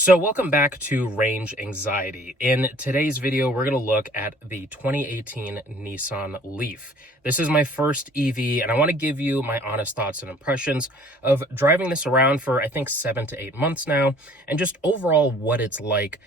So welcome back to Range Anxiety. In today's video, we're going to look at the 2018 Nissan Leaf. This is my first EV, and I want to give you my honest thoughts and impressions of driving this around for, I think, 7 to 8 months now, and just overall what it's like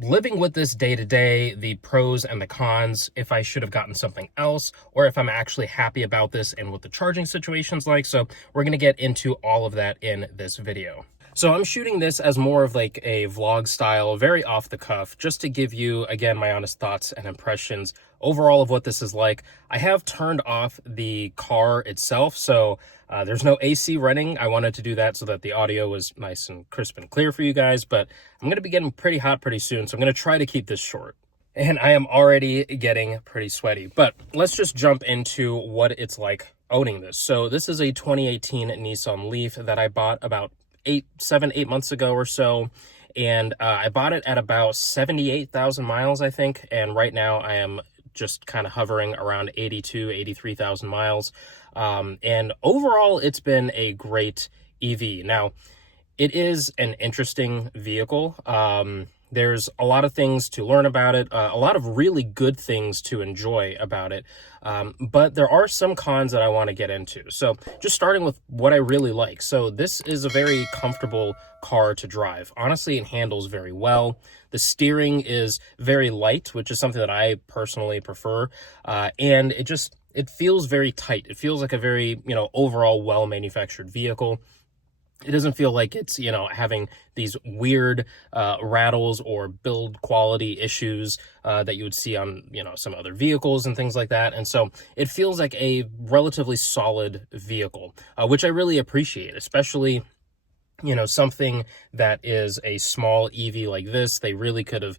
living with this day to day, the pros and the cons, if I should have gotten something else, or if I'm actually happy about this and what the charging situation's like. So we're going to get into all of that in this video. So I'm shooting this as more of like a vlog style, very off the cuff, just to give you, again, my honest thoughts and impressions overall of what this is like. I have turned off the car itself, so there's no AC running. I wanted to do that so that the audio was nice and crisp and clear for you guys, but I'm going to be getting pretty hot pretty soon, so I'm going to try to keep this short. And I am already getting pretty sweaty, but let's just jump into what it's like owning this. So this is a 2018 Nissan Leaf that I bought about 8 months ago or so, and I bought it at about 78,000 miles, I think, and right now I am just kind of hovering around 83,000 miles, and overall it's been a great EV. Now, it is an interesting vehicle. There's a lot of things to learn about it, a lot of really good things to enjoy about it, but there are some cons that I want to get into. So just starting with what I really like. So this is a very comfortable car to drive. Honestly, it handles very well. The steering is very light, which is something that I personally prefer, and it feels very tight. It feels like a very, overall well-manufactured vehicle. It doesn't feel like it's, having these weird rattles or build quality issues that you would see on, some other vehicles and things like that. And so it feels like a relatively solid vehicle, which I really appreciate, especially, something that is a small EV like this. They really could have,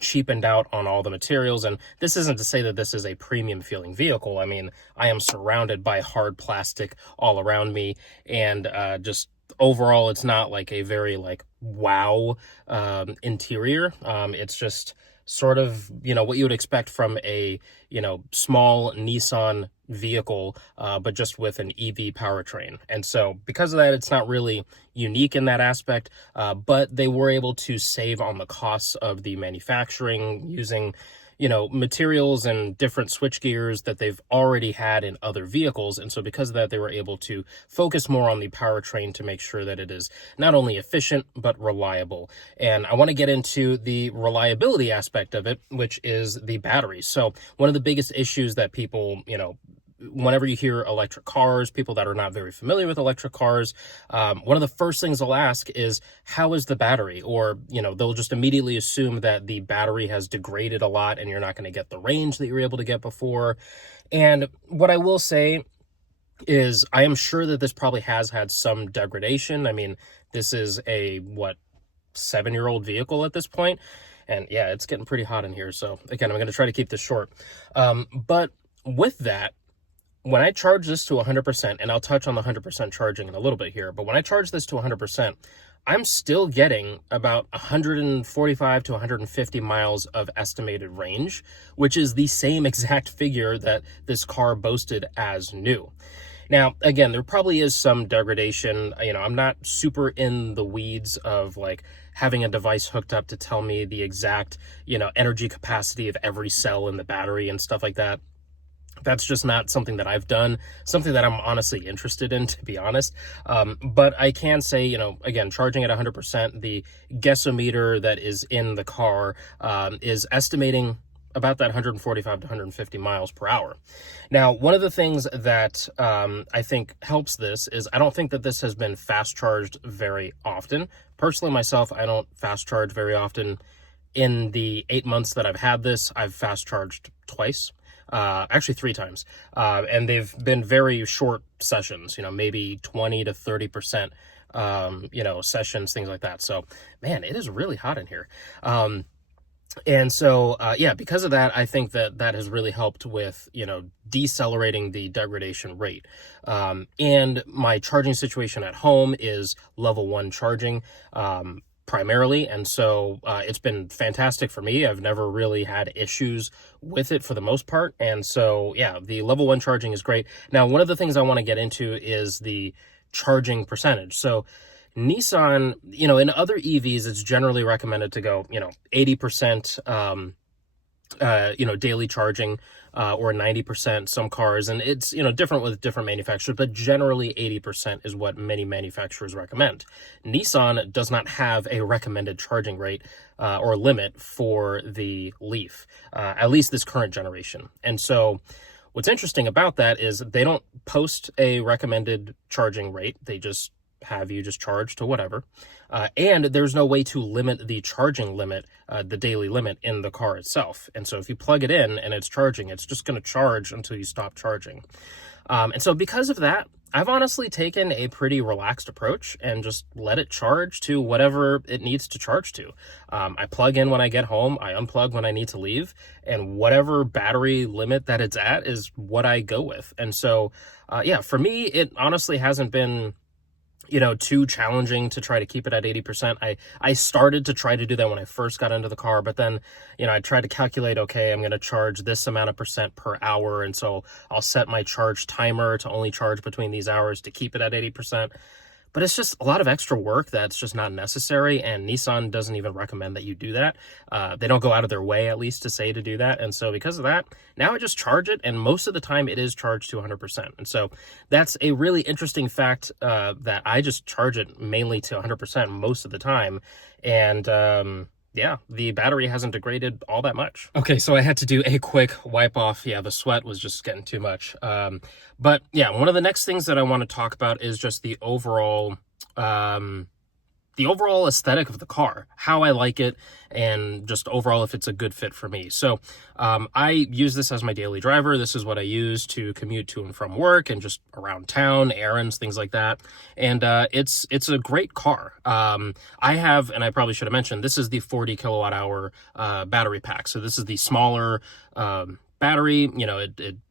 cheapened out on all the materials. And this isn't to say that this is a premium feeling vehicle. I mean, I am surrounded by hard plastic all around me, and just overall, it's not like a very wow interior. It's just sort of, what you would expect from a, small Nissan vehicle, but just with an EV powertrain. And so because of that, it's not really unique in that aspect, but they were able to save on the costs of the manufacturing using materials and different switch gears that they've already had in other vehicles. And so because of that, they were able to focus more on the powertrain to make sure that it is not only efficient, but reliable. And I want to get into the reliability aspect of it, which is the battery. So one of the biggest issues that people, whenever you hear electric cars, people that are not very familiar with electric cars, one of the first things they'll ask is, how is the battery? Or, they'll just immediately assume that the battery has degraded a lot and you're not going to get the range that you were able to get before. And what I will say is I am sure that this probably has had some degradation. I mean, this is a, 7-year-old vehicle at this point. And yeah, it's getting pretty hot in here. So again, I'm going to try to keep this short. But with that, when I charge this to 100%, and I'll touch on the 100% charging in a little bit here, but when I charge this to 100%, I'm still getting about 145 to 150 miles of estimated range, which is the same exact figure that this car boasted as new. Now, again, there probably is some degradation. I'm not super in the weeds of having a device hooked up to tell me the exact, energy capacity of every cell in the battery and stuff like that. That's just not something that I've done, something that I'm honestly interested in, to be honest. But I can say, again, charging at 100%, the guessometer that is in the car is estimating about that 145 to 150 miles per hour. Now, one of the things that I think helps this is I don't think that this has been fast charged very often. Personally, myself, I don't fast charge very often. In the 8 months that I've had this, I've fast charged twice. Actually 3 times. And they've been very short sessions, maybe 20 to 30%, sessions, things like that. So, man, it is really hot in here. And so, yeah, because of that, I think that has really helped with, decelerating the degradation rate. And my charging situation at home is level 1 charging. Primarily, and so it's been fantastic for me. I've never really had issues with it for the most part, and so yeah, the level 1 charging is great. Now, one of the things I want to get into is the charging percentage. So Nissan, in other EVs, it's generally recommended to go, 80%, daily charging, or 90% some cars. And it's, different with different manufacturers, but generally 80% is what many manufacturers recommend. Nissan does not have a recommended charging rate, or limit for the Leaf, at least this current generation. And so what's interesting about that is they don't post a recommended charging rate. They just have you just charge to whatever. And there's no way to limit the charging limit, the daily limit in the car itself. And so if you plug it in and it's charging, it's just going to charge until you stop charging. And so because of that, I've honestly taken a pretty relaxed approach and just let it charge to whatever it needs to charge to. I plug in when I get home, I unplug when I need to leave, and whatever battery limit that it's at is what I go with. And so, yeah, for me, it honestly hasn't been too challenging to try to keep it at 80%. I started to try to do that when I first got into the car, but then, I tried to calculate, okay, I'm going to charge this amount of percent per hour. And so I'll set my charge timer to only charge between these hours to keep it at 80%. But it's just a lot of extra work that's just not necessary, and Nissan doesn't even recommend that you do that. They don't go out of their way, at least, to say to do that. And so because of that, now I just charge it, and most of the time it is charged to 100%. And so that's a really interesting fact, that I just charge it mainly to 100% most of the time. And yeah, the battery hasn't degraded all that much. Okay, so I had to do a quick wipe off. Yeah, the sweat was just getting too much. But yeah, one of the next things that I want to talk about is just the overall aesthetic of the car, how I like it, and just overall if it's a good fit for me. So I use this as my daily driver. This is what I use to commute to and from work and just around town, errands, things like that. And it's a great car. I have, and I probably should have mentioned, this is the 40 kilowatt hour battery pack. So this is the smaller battery.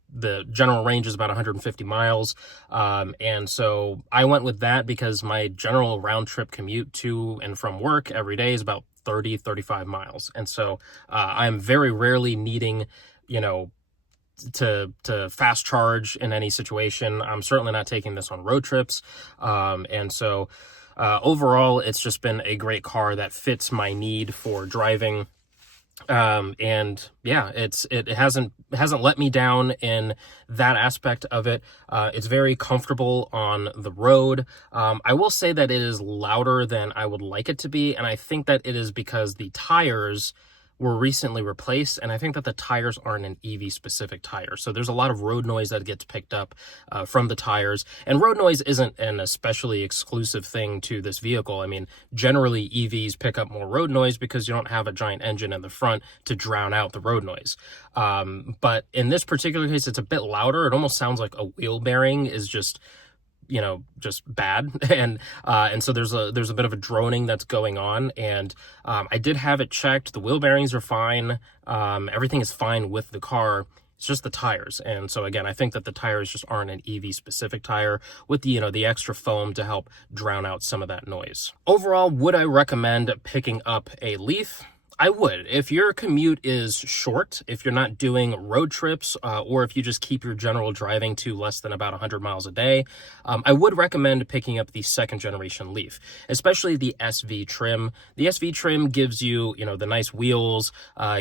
The general range is about 150 miles. And so I went with that because my general round trip commute to and from work every day is about 35 miles. And so I'm very rarely needing, to fast charge in any situation. I'm certainly not taking this on road trips. And so overall, it's just been a great car that fits my need for driving. And yeah, it hasn't let me down in that aspect of it. It's very comfortable on the road. I will say that it is louder than I would like it to be, and I think that it is because the tires were recently replaced, and I think that the tires aren't an EV specific tire. So there's a lot of road noise that gets picked up from the tires, and road noise isn't an especially exclusive thing to this vehicle. I mean, generally EVs pick up more road noise because you don't have a giant engine in the front to drown out the road noise. But in this particular case, it's a bit louder. It almost sounds like a wheel bearing is just bad. And so there's a bit of a droning that's going on. And I did have it checked. The wheel bearings are fine. Everything is fine with the car. It's just the tires. And so again, I think that the tires just aren't an EV specific tire with the extra foam to help drown out some of that noise. Overall, would I recommend picking up a Leaf? I would. If your commute is short, if you're not doing road trips, or if you just keep your general driving to less than about 100 miles a day, I would recommend picking up the second generation Leaf, especially the SV trim. The SV trim gives you, the nice wheels,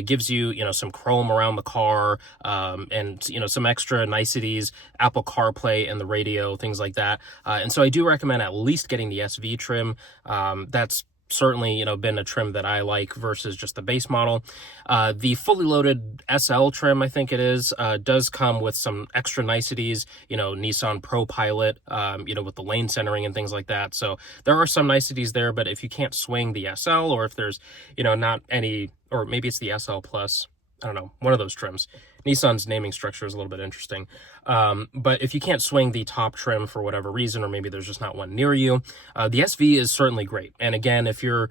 gives you, some chrome around the car, and, some extra niceties, Apple CarPlay and the radio, things like that. And so I do recommend at least getting the SV trim. That's certainly, been a trim that I like versus just the base model. The fully loaded SL trim, I think it is, does come with some extra niceties, Nissan Pro Pilot, with the lane centering and things like that. So there are some niceties there, but if you can't swing the SL, or if there's, not any, or maybe it's the SL Plus, I don't know, one of those trims. Nissan's naming structure is a little bit interesting. But if you can't swing the top trim for whatever reason, or maybe there's just not one near you, the SV is certainly great. And again, if your,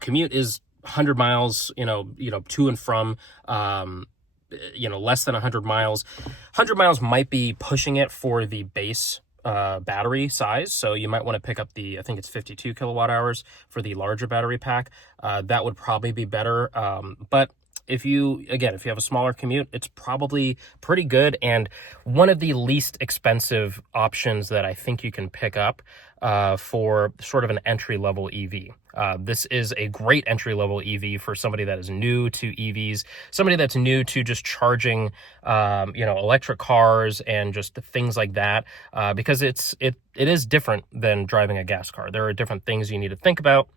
commute is 100 miles, to and from, less than 100 miles, 100 miles might be pushing it for the base battery size. So you might want to pick up I think it's 52 kilowatt hours for the larger battery pack. That would probably be better. But if you have a smaller commute, it's probably pretty good, and one of the least expensive options that I think you can pick up for sort of an entry-level EV. This is a great entry-level EV for somebody that is new to EVs, somebody that's new to just charging, electric cars and just things like that, because it is different than driving a gas car. There are different things you need to think about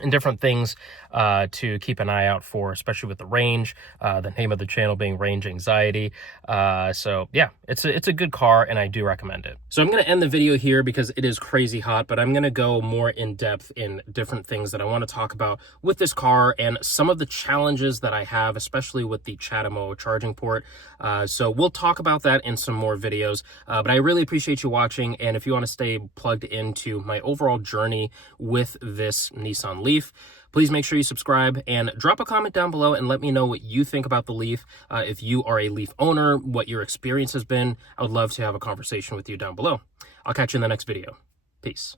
and different things to keep an eye out for, especially with the range, the name of the channel being Range Anxiety. So yeah, it's a good car, and I do recommend it. So I'm going to end the video here because it is crazy hot, but I'm going to go more in depth in different things that I want to talk about with this car and some of the challenges that I have, especially with the chademo charging port. So we'll talk about that in some more videos, but I really appreciate you watching, and if you want to stay plugged into my overall journey with this Nissan Leaf, please make sure you subscribe and drop a comment down below and let me know what you think about the Leaf. If you are a Leaf owner, what your experience has been, I would love to have a conversation with you down below. I'll catch you in the next video. Peace.